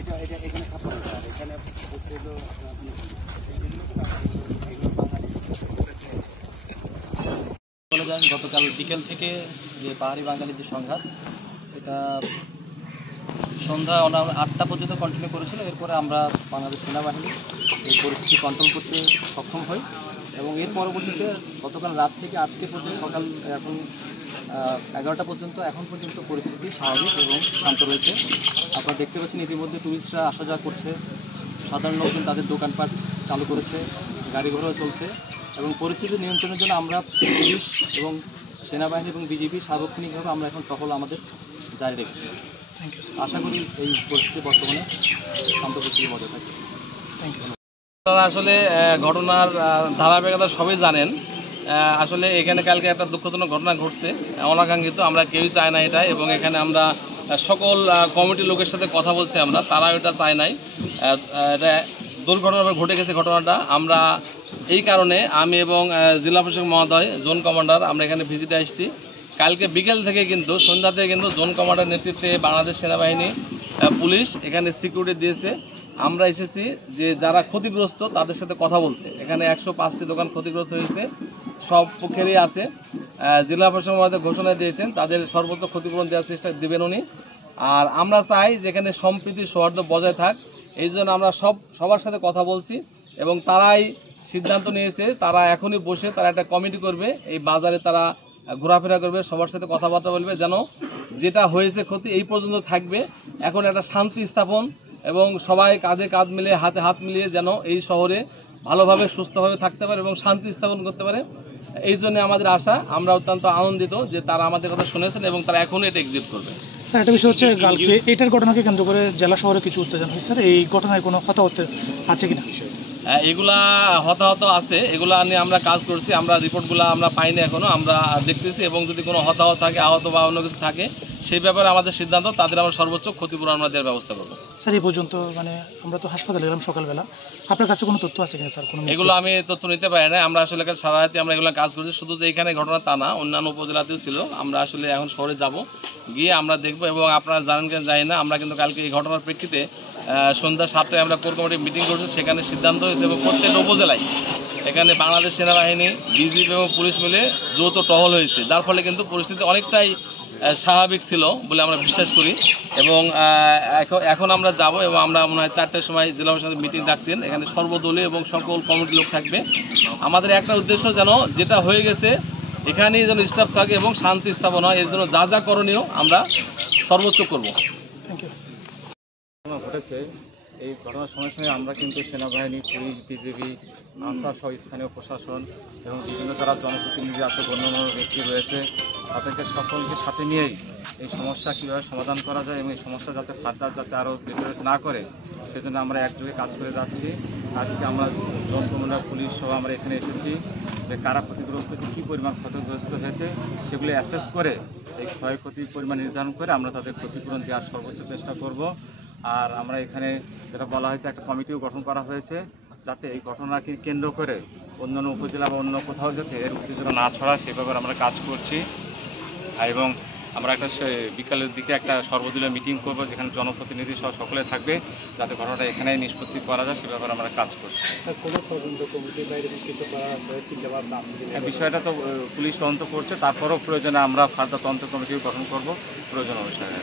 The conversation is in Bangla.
এটা এটা এখানে খাবার আর এখানে বলে যান গতকাল বিকেল থেকে যে পাহাড়ি বাঙালির যে সংঘাত এটা সন্ধ্যা 8টা পর্যন্ত কন্টিনিউ করেছিল। এরপরে আমরা বাংলাদেশ সেনাবাহিনী এই পরিস্থিতি কন্ট্রোল করতে সক্ষম হই এবং এর পরবর্তীতে গতকাল রাত থেকে আজকে পর্যন্ত সকাল এখন 11টা পর্যন্ত এখন পর্যন্ত পরিস্থিতি স্বাভাবিক এবং শান্ত রয়েছে। আপনারা দেখতে পাচ্ছেন ইতিমধ্যে টুরিস্টরা আসা যাওয়া করছে, সাধারণ লোকজন তাদের দোকানপাট চালু করেছে, গাড়ি ঘোড়াও চলছে এবং পরিস্থিতি নিয়ন্ত্রণের জন্য আমরা পুলিশ এবং সেনাবাহিনী এবং বিজেপি সার্বক্ষণিকভাবে আমরা এখন টহল আমাদের জারি রেখেছি। আশা করি এই পরিস্থিতি বর্তমানে শান্ত পরিস্থিতি বজায় থাকবে। Thank you. আপনারা আসলে ঘটনার ধারাবাহিকতা সবাই জানেন। আসলে এখানে কালকে একটা দুঃখজনক ঘটনা ঘটছে, অনাকাঙ্ক্ষিত। আমরা কেউই চাই না এটা এবং এখানে আমরা সকল কমিটির লোকের সাথে কথা বলছি, আমরা তারা এটা চায় নাই। এটা দুর্ঘটনা ঘটে গেছে ঘটনাটা। আমরা এই কারণে আমি এবং জেলা প্রশাসক মহোদয়, জোন কমান্ডার আমরা এখানে ভিজিটে আসছি। কালকে বিকেল থেকে কিন্তু সন্ধ্যাতে কিন্তু জোন কমান্ডার নেতৃত্বে বাংলাদেশ সেনাবাহিনী, পুলিশ এখানে সিকিউরিটি দিয়েছে। আমরা এসেছি যে যারা ক্ষতিগ্রস্ত তাদের সাথে কথা বলতে। এখানে 105টি দোকান ক্ষতিগ্রস্ত হয়েছে, সব পক্ষেরই আছে। জেলা প্রশাসক মহোদয় ঘোষণা দিয়েছেন তাদের সর্বোচ্চ ক্ষতিপূরণ দেওয়ার চেষ্টা দেবেন উনি। আর আমরা চাই যেখানে সম্প্রীতি সৌহার্দ্য বজায় থাক, এই জন্য আমরা সবার সাথে কথা বলছি এবং তারাই সিদ্ধান্ত নিয়েছে। তারা এখনই বসে তারা একটা কমিটি করবে, এই বাজারে তারা ঘোরাফেরা করবে, সবার সাথে কথাবার্তা বলবে যেন যেটা হয়েছে ক্ষতি এই পর্যন্ত থাকবে। এখন একটা শান্তি স্থাপন এবং সবাই কাঁধে কাঁধ মিলিয়ে হাতে হাত মিলিয়ে যেন এই শহরে ভালোভাবে সুস্থভাবে থাকতে পারে এবং শান্তি স্থাপন করতে পারে, এই জন্য আমাদের আশা। আমরা অত্যন্ত আনন্দিত যে তারা আমাদের কথা শুনেছেন এবং তারা এখনই এটা এক্সিট করবে। স্যার, একটা বিষয় হচ্ছে কালকে এইটার ঘটনাকে কেন্দ্র করে জেলা শহরে কিছু উত্তেজনা হয়েছে। স্যার, এই ঘটনায় কোনো হতাহত আছে কিনা? এগুলা হতাহত আছে, এগুলা নিয়ে আমরা কাজ করছি। আমরা রিপোর্টগুলো আমরা পাইনি এখনও, আমরা দেখতেছি এবং যদি কোনো হতাহত থাকে, আহত বা অন্য কিছু থাকে সেই ব্যাপারে আমাদের সিদ্ধান্ত, তাদের আমরা সর্বোচ্চ ক্ষতিপূরণ আমরা দেওয়ার ব্যবস্থা করবো। স্যার, এই পর্যন্ত মানে আমরা তো হাসপাতালে গেলাম সকালবেলা, আপনার কাছে কোনো তথ্য আছে কিনা স্যার? কোনো এগুলো আমি তথ্য নিতে পারি না। আমরা আসলে সারা রাতে আমরা এগুলো কাজ করছি। শুধু যে এখানে ঘটনা তা না, অন্যান্য উপজেলাতেও ছিল। আমরা আসলে এখন শহরে যাব, গিয়ে আমরা দেখবো এবং আপনারা জানেন কেন জানি না, আমরা কিন্তু কালকে এই ঘটনার প্রেক্ষিতে সন্ধ্যা 7টায় আমরা কোর কমিটি মিটিং করছি। সেখানে সিদ্ধান্ত হয়েছে এবং প্রত্যেকটা উপজেলায় এখানে বাংলাদেশ সেনাবাহিনী, বিজিবি এবং পুলিশ মিলে যৌথ টহল হয়েছে, যার ফলে কিন্তু পরিস্থিতি অনেকটাই স্বাভাবিক ছিল বলে আমরা বিশ্বাস করি। এবং এখন আমরা যাব এবং আমরা মনে হয় 4টার সময় জেলা প্রশাসনের মিটিং ডাকছেন। এখানে সর্বদলীয় এবং সকল কমিটির লোক থাকবে। আমাদের একটা উদ্দেশ্য যেন যেটা হয়ে গেছে এখানেই যেন স্টাফ থাকে এবং শান্তি স্থাপন হয়, এর জন্য যা যা করণীয় আমরা সর্বোচ্চ করব। Thank you. ঘটেছে এই ঘটনার সঙ্গে সঙ্গে আমরা কিন্তু সেনাবাহিনী, পুলিশ, বিজেপি, আনসার সহ স্থানীয় প্রশাসন এবং বিভিন্ন যারা জনপ্রতিনিধি আছে, গণ্যমান্য ব্যক্তি রয়েছে, তাদেরকে সকলকে সাথে নিয়েই এই সমস্যা কীভাবে সমাধান করা যায় এবং এই সমস্যা যাতে ফার্দার যাতে আরও ডেভেলপ না করে সেজন্য আমরা একযোগে কাজ করে যাচ্ছি। আজকে আমরা জোন কমান্ডার, পুলিশ সহ আমরা এখানে এসেছি যে কারা ক্ষতিগ্রস্ত হয়েছে, কী পরিমাণ ক্ষতিগ্রস্ত হয়েছে সেগুলি অ্যাসেস করে এই ক্ষয়ক্ষতির পরিমাণ নির্ধারণ করে আমরা তাদের ক্ষতিপূরণ দেওয়ার সর্বোচ্চ চেষ্টা করব। আর আমরা এখানে যেটা বলা হয়েছে একটা কমিটিও গঠন করা হয়েছে যাতে এই ঘটনাকে কেন্দ্র করে অন্যান্য উপজেলা বা অন্য কোথাও যাতে এর উত্তেজনা না ছড়ায় সে ব্যাপারে আমরা কাজ করছি। এবং আমরা একটা বিকালের দিকে একটা সর্বদলীয় মিটিং করব যেখানে জনপ্রতিনিধি সহ সকলে থাকবে যাতে ঘটনাটা এখানে নিষ্পত্তি করা যায় সে ব্যাপারে আমরা কাজ করছি। বিষয়টা তো পুলিশ তদন্ত করছে, তারপরেও প্রয়োজনে আমরা ফার্দার তদন্ত কমিটিও গঠন করব প্রয়োজন অনুসারে।